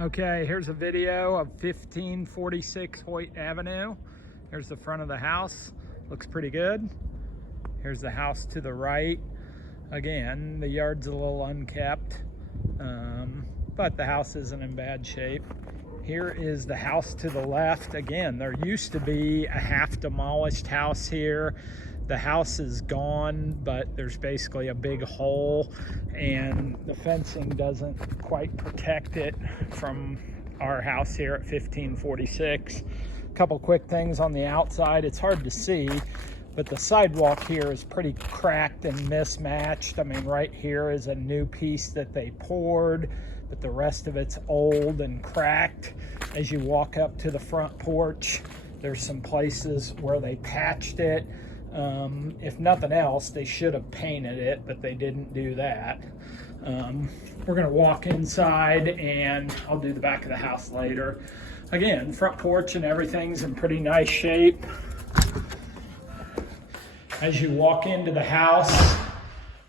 Okay, here's a video of 1546 Hoyte Avenue. Here's the front of the house. Looks pretty good. Here's the house to the right. Again, the yard's a little unkept, but the house isn't in bad shape. Here is the house to the left. Again, there used to be a half demolished house here. The house is gone, but there's basically a big hole, and the fencing doesn't quite protect it from our house here at 1546. A couple quick things on the outside. It's hard to see, but the sidewalk here is pretty cracked and mismatched. I mean, right here is a new piece that they poured, but the rest of it's old and cracked. As you walk up to the front porch, there's some places where they patched it. If nothing else, they should have painted it, but they didn't do that. We're gonna walk inside and I'll do the back of the house later. Again, front porch and everything's in pretty nice shape. As you walk into the house,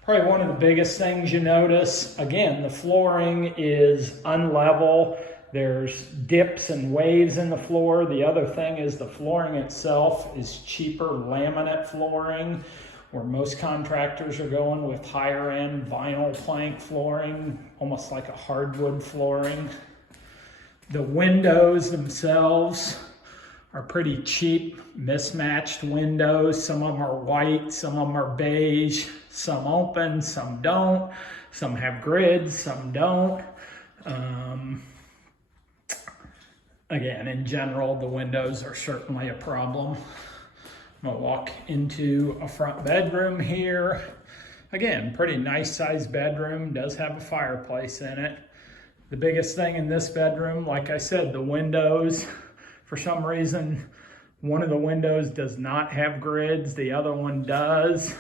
probably one of the biggest things you notice, again, the flooring is unlevel. There's dips and waves in the floor. The other thing is the flooring itself is cheaper laminate flooring, where most contractors are going with higher end vinyl plank flooring, almost like a hardwood flooring. The windows themselves are pretty cheap, mismatched windows. Some of them are white, some of them are beige, some open, some don't. Some have grids, some don't. Again, in general, the windows are certainly a problem. I'm gonna walk into a front bedroom here. Again, pretty nice sized bedroom, does have a fireplace in it. The biggest thing in this bedroom, like I said, the windows. For some reason, one of the windows does not have grids, the other one does.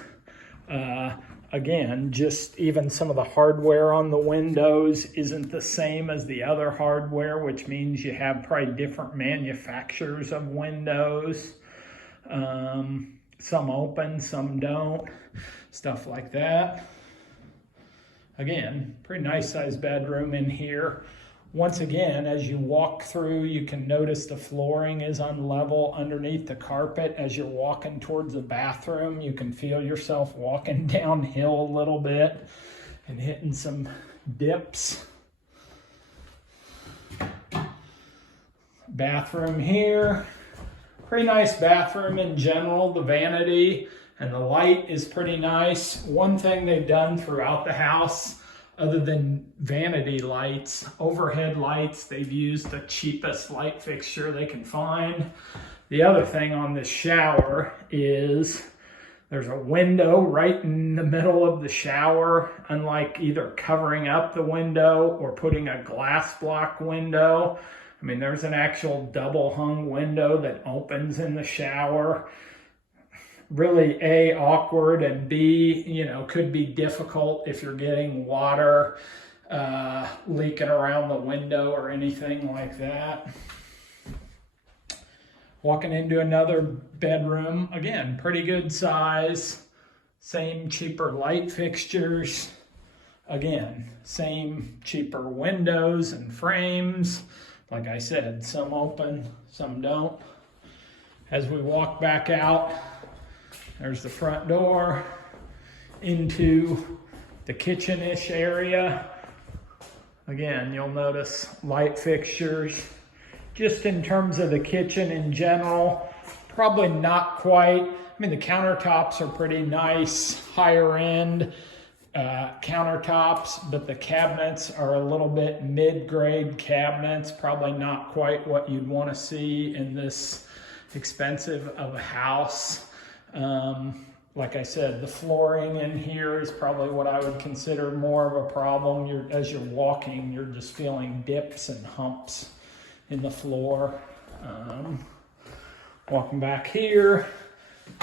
Again, just even some of the hardware on the windows isn't the same as the other hardware, which means you have probably different manufacturers of windows. Some open, some don't, stuff like that. Again, pretty nice sized bedroom in here. Once again, as you walk through, you can notice the flooring is unlevel underneath the carpet. As you're walking towards the bathroom, you can feel yourself walking downhill a little bit and hitting some dips. Bathroom here. Pretty nice bathroom in general. The vanity and the light is pretty nice. One thing they've done throughout the house, other than vanity lights, overhead lights, they've used the cheapest light fixture they can find. The other thing on this shower is there's a window right in the middle of the shower. Unlike either covering up the window or putting a glass block window, I mean, there's an actual double hung window that opens in the shower. Really, A, awkward, and B, you know, could be difficult if you're getting water leaking around the window or anything like that. Walking into another bedroom, again, pretty good size, same cheaper light fixtures, again, same cheaper windows and frames. Like I said, some open, some don't. As we walk back out, there's the front door into the kitchen-ish area. Again, you'll notice light fixtures. Just in terms of the kitchen in general, probably not quite. I mean, the countertops are pretty nice, higher end countertops, but the cabinets are a little bit mid-grade cabinets, probably not quite what you'd want to see in this expensive of a house. Like I said, the flooring in here is probably what I would consider more of a problem. As you're walking, you're just feeling dips and humps in the floor. Walking back here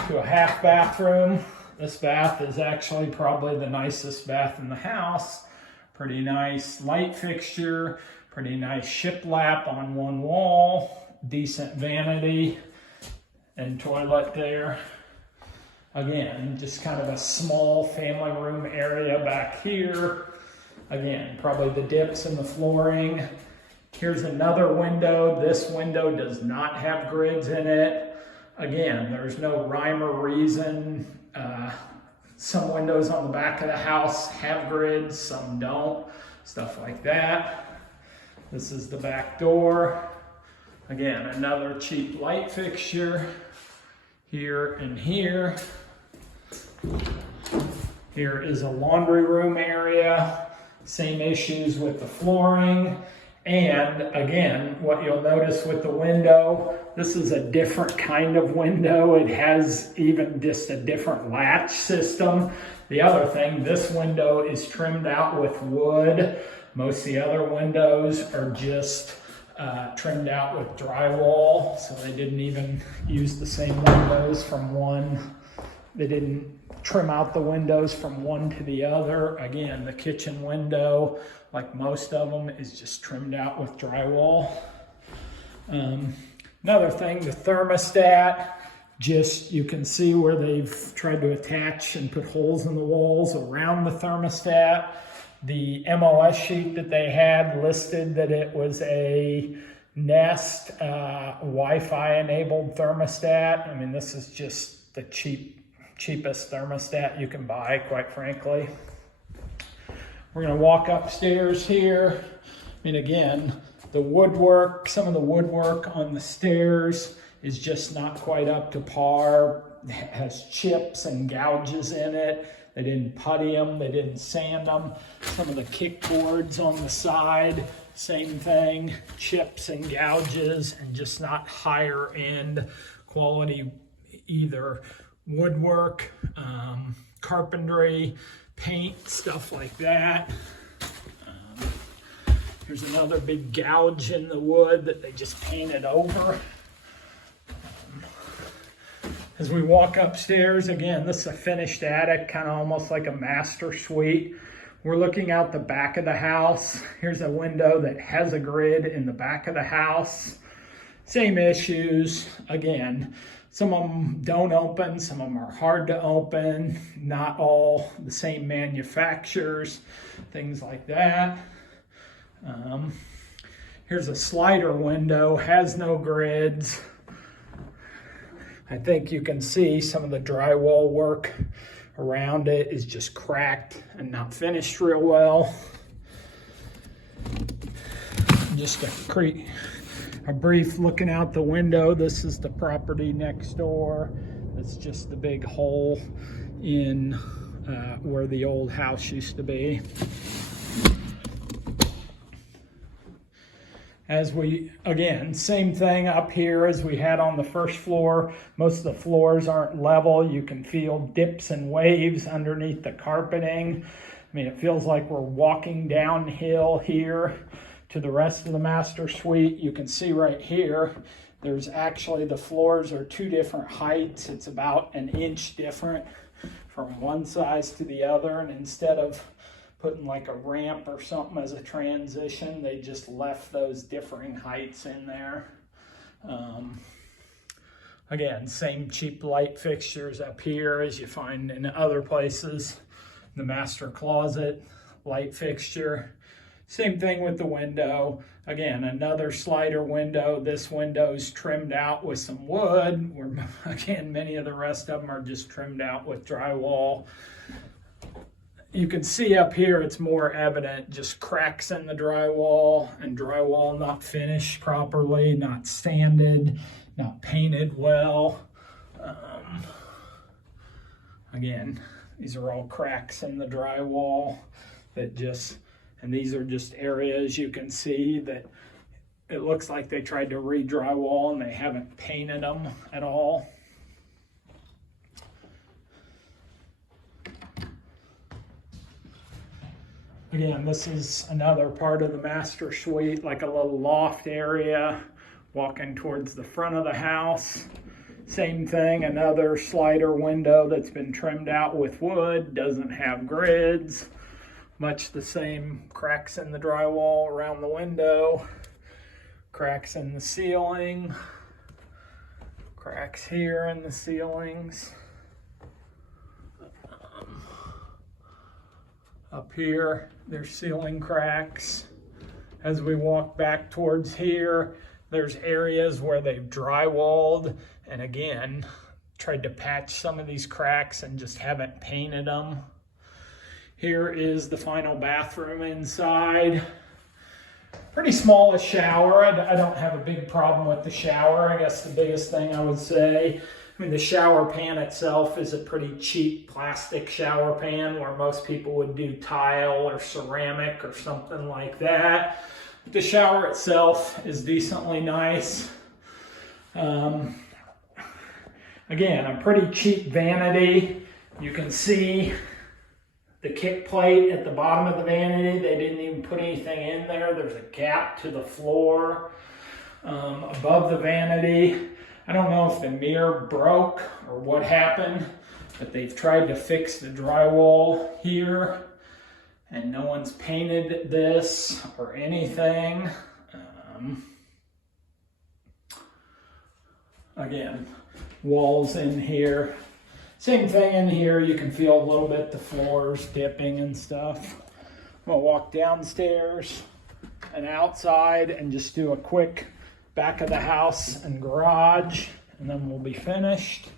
to a half bathroom. This bath is actually probably the nicest bath in the house. Pretty nice light fixture, pretty nice shiplap on one wall, decent vanity and toilet there. Again, just kind of a small family room area back here. Again, probably the dips in the flooring Here's another window. This window does not have grids in it. Again, there's no rhyme or reason. Some windows on the back of the house have grids, some don't, stuff like that. This is the back door. Again, another cheap light fixture here and here. Here is a laundry room area. Same issues with the flooring. And again, what you'll notice with the window, this is a different kind of window. It has even just a different latch system. The other thing, this window is trimmed out with wood. Most of the other windows are just trimmed out with drywall. So they didn't even use the same windows from one. They didn't trim out the windows from one to the other. Again, the kitchen window, like most of them, is just trimmed out with drywall. Another thing, the thermostat, just you can see where they've tried to attach and put holes in the walls around the thermostat. The MOS sheet that they had listed that it was a Nest Wi-Fi enabled thermostat. I mean, this is just the cheapest thermostat you can buy, quite frankly. We're going to walk upstairs here. I mean, again, the woodwork, some of the woodwork on the stairs is just not quite up to par. It has chips and gouges in it. They didn't putty them, they didn't sand them. Some of the kickboards on the side, same thing, chips and gouges, and just not higher end quality either woodwork, carpentry, paint, stuff like that. Here's another big gouge in the wood that they just painted over. As we walk upstairs, again, this is a finished attic, kind of almost like a master suite. We're looking out the back of the house. Here's a window that has a grid in the back of the house. Same issues. Again, some of them don't open, some of them are hard to open, not all the same manufacturers, things like that. Here's a slider window, has no grids. I think you can see some of the drywall work around it is just cracked and not finished real well. Just a brief looking out the window. This is the property next door. It's just the big hole in where the old house used to be. Again, same thing up here as we had on the first floor. Most of the floors aren't level. You can feel dips and waves underneath the carpeting. I mean, it feels like we're walking downhill here to the rest of the master suite. You can see right here, there's actually, the floors are two different heights. It's about an inch different from one size to the other. And instead of putting like a ramp or something as a transition, they just left those differing heights in there. Again, same cheap light fixtures up here as you find in other places. The master closet, light fixture. Same thing with the window. Again, another slider window. This window's trimmed out with some wood. Again, many of the rest of them are just trimmed out with drywall. You can see up here, it's more evident, just cracks in the drywall, and drywall not finished properly, not sanded, not painted well. Again, these are all cracks in the drywall and these are just areas you can see that it looks like they tried to re-drywall and they haven't painted them at all. Again, this is another part of the master suite, like a little loft area, walking towards the front of the house. Same thing, another slider window that's been trimmed out with wood, doesn't have grids. Much the same, cracks in the drywall around the window, cracks in the ceiling, cracks here in the ceilings. Up here, there's ceiling cracks As we walk back towards here, there's areas where they've drywalled, and again, tried to patch some of these cracks and just haven't painted them. Here is the final bathroom inside. Pretty small a shower. I don't have a big problem with the shower. I guess the biggest thing I would say, I mean, the shower pan itself is a pretty cheap plastic shower pan where most people would do tile or ceramic or something like that. But the shower itself is decently nice. Again, a pretty cheap vanity. You can see the kick plate at the bottom of the vanity. They didn't even put anything in there. There's a gap to the floor above the vanity. I don't know if the mirror broke or what happened, but they've tried to fix the drywall here, and no one's painted this or anything. Again, walls in here. Same thing in here. You can feel a little bit the floors dipping and stuff. I'm gonna walk downstairs and outside and just do a quick back of the house and garage, and then we'll be finished.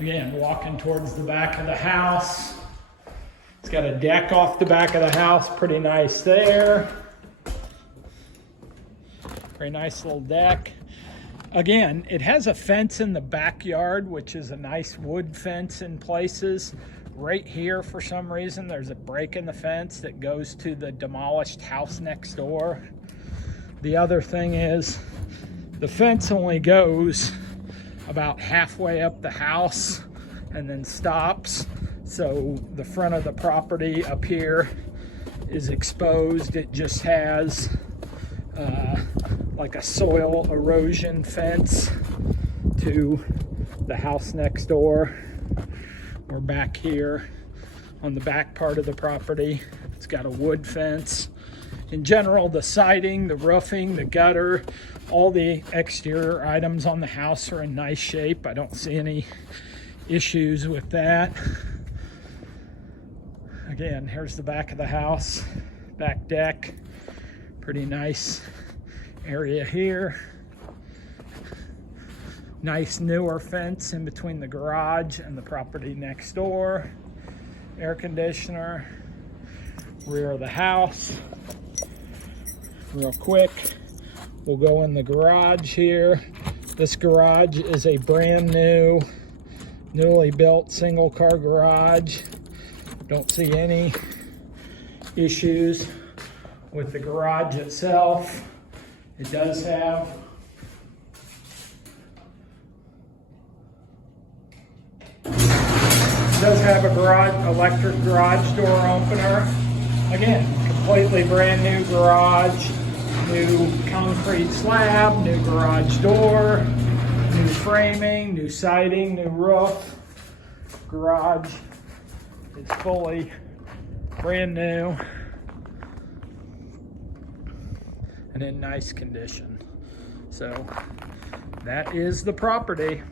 Again, walking towards the back of the house. It's got a deck off the back of the house, pretty nice there. Very nice little deck. Again, it has a fence in the backyard, which is a nice wood fence in places. Right here, for some reason, there's a break in the fence that goes to the demolished house next door. The other thing is, the fence only goes about halfway up the house and then stops. So the front of the property up here is exposed. It just has like a soil erosion fence to the house next door. We're back here on the back part of the property. It's got a wood fence. In general, the siding, the roofing, the gutter, all the exterior items on the house are in nice shape. I don't see any issues with that. Again, here's the back of the house, back deck. Pretty nice area here. Nice newer fence in between the garage and the property next door. Air conditioner, rear of the house. Real quick, we'll go in the garage here. This garage is a brand new, newly built single car garage. Don't see any issues with the garage itself. It does have a electric garage door opener. Again, completely brand new garage, new concrete slab, new garage door, new framing, new siding, new roof. Garage is fully brand new and in nice condition. So that is the property.